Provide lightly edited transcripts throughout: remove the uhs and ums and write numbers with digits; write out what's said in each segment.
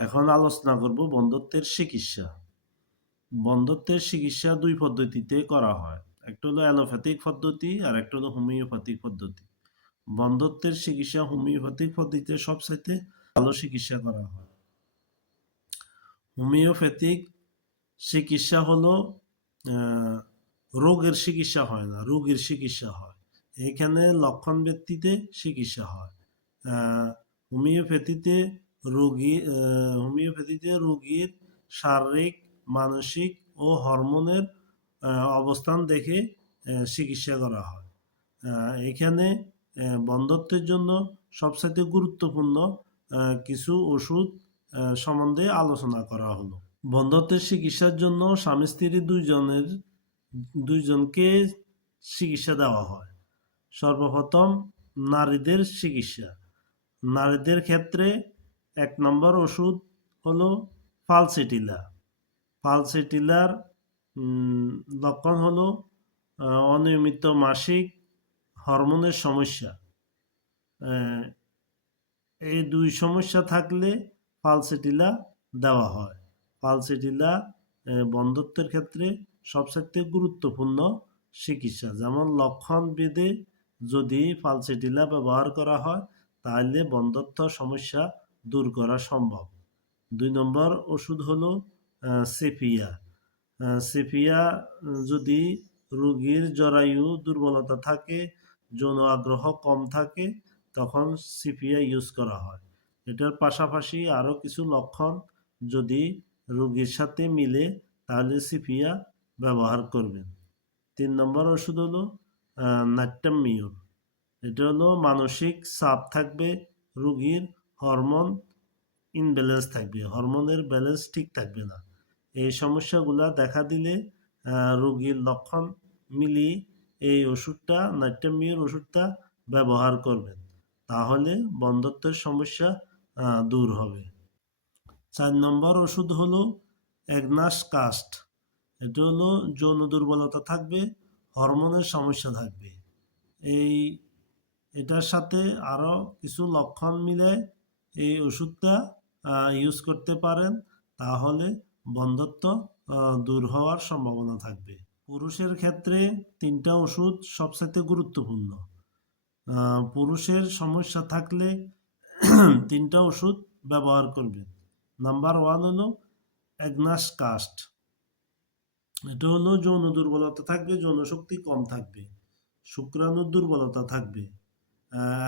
এখন আলোচনা করব বন্ধ্যাত্বের চিকিৎসা। বন্ধ্যাত্বের চিকিৎসা দুই পদ্ধতিতে করা হয়। একটা হলো অ্যালোপ্যাথিক পদ্ধতি আর একটা হলো হোমিওপ্যাথিক পদ্ধতি। বন্ধ্যাত্বের চিকিৎসা হোমিওপ্যাথিক পদ্ধতিতে সবচাইতে ভালো চিকিৎসা করা হয়। হোমিওপ্যাথিক চিকিৎসা হলো রোগের চিকিৎসা হয় না, রোগীর চিকিৎসা হয়। এখানে লক্ষণ ভিত্তিতে চিকিৎসা হয়। হোমিওপ্যাথিতে রোগীর শারীরিক, মানসিক ও হরমোনের অবস্থান দেখে চিকিৎসা করা হয়। এখানে বন্ধ্যাত্বের জন্য সবচেয়ে গুরুত্বপূর্ণ কিছু ওষুধ সম্বন্ধে আলোচনা করা হলো। বন্ধ্যাত্বের চিকিৎসার জন্য স্বামী স্ত্রী দুইজনকে চিকিৎসা দেওয়া হয়। সর্বপ্রথম নারীদের চিকিৎসা। নারীদের ক্ষেত্রে 1 নম্বর ওষুধ হলো ফালসিটিলা। ফালসিটিলার লক্ষণ হলো অনিয়মিত মাসিক, হরমোনের সমস্যা। এই দুই সমস্যা থাকলে ফালসিটিলা দেওয়া হয়। ফালসিটিলা বন্ধ্যাত্বের ক্ষেত্রে সবচেয়ে গুরুত্বপূর্ণ চিকিৎসা। যেমন লক্ষণ ভেদে যদি ফালসিটিলা ব্যবহার করা হয় তাহলে বন্ধ্যাত্ব সমস্যা দূর করা সম্ভব। 2 নম্বর ওষুধ হলো সেফিয়া। সেফিয়া যদি রোগীর জরায়ু দুর্বলতা থাকে, যৌন আগ্রহ কম থাকে, তখন সিপিয়া ইউজ করা হয়। এটার পাশাপাশি আরও কিছু লক্ষণ যদি রোগীর সাথে মিলে তাহলে সিপিয়া ব্যবহার করবেন। 3 নম্বর ওষুধ হলো নাট্যামিউর। এটা হলো মানসিক চাপ থাকবে, রোগীর হরমোন ইনব্যালেন্স থাকবে, হরমোনের ব্যালেন্স ঠিক থাকবে না। এই সমস্যাগুলো দেখা দিলে রোগীর লক্ষণ মিলিয়ে এই ওষুধটা, নাট্যামিউর ওষুধটা ব্যবহার করবেন, তাহলে বন্ধ্যাত্বের সমস্যা দূর হবে। 4 নম্বর ওষুধ হলো অ্যাগনাস কাস্ট। এটা হলো যৌন দুর্বলতা থাকবে, হরমোনের সমস্যা থাকবে। এটার সাথে আরও কিছু লক্ষণ মিলে এই ওষুধটা ইউজ করতে পারেন, তাহলে বন্ধ্যাত্ব দূর হওয়ার সম্ভাবনা থাকবে। পুরুষের ক্ষেত্রে 3টা ওষুধ সবচেয়ে গুরুত্বপূর্ণ। পুরুষের সমস্যা থাকলে 3টা ওষুধ ব্যবহার করবেন। নাম্বার 1 হলো অ্যাগনাস কাস্ট। এটা হলো যৌন দুর্বলতা থাকবে, যৌন শক্তি কম থাকবে, শুক্রাণুর দুর্বলতা থাকবে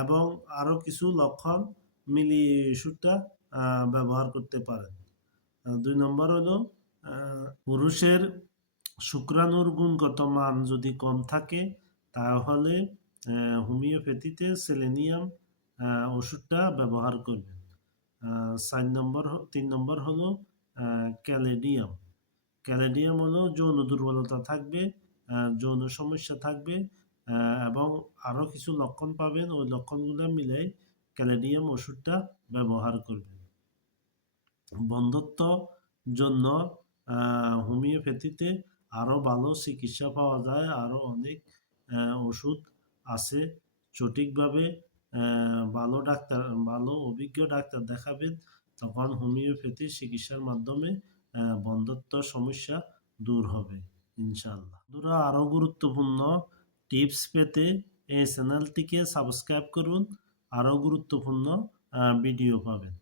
এবং আরও কিছু লক্ষণ মিলিয়ে ওষুধটা ব্যবহার করতে পারেন। 2 নম্বর হলো পুরুষের শুক্রাণুর গুণগত মান যদি কম থাকে তাহলে হোমিওপ্যাথিতে সেলেনিয়াম ওষুধটা ব্যবহার করবেন। 3 নম্বর হলো ক্যালেডিয়াম। ক্যালেডিয়াম হলো যৌন দুর্বলতা থাকবে, যৌন সমস্যা থাকবে এবং আরও কিছু লক্ষণ পাবেন, ওই লক্ষণগুলো মিলে ক্যালেডিয়াম ওষুধটা ব্যবহার করবেন। বন্ধ্যাত্ব জন্য হোমিওপ্যাথিতে আরও ভালো চিকিৎসা পাওয়া যায়, আরও অনেক ওষুধ আছে। সঠিকভাবে ভালো অভিজ্ঞ ডাক্তার দেখাবেন, তখন হোমিওপ্যাথি চিকিৎসার মাধ্যমে বন্ধ্যাত্ব সমস্যা দূর হবে ইনশাআল্লাহ। আরও গুরুত্বপূর্ণ টিপস পেতে এই চ্যানেলটিকে সাবস্ক্রাইব করুন, আরও গুরুত্বপূর্ণ ভিডিও পাবেন।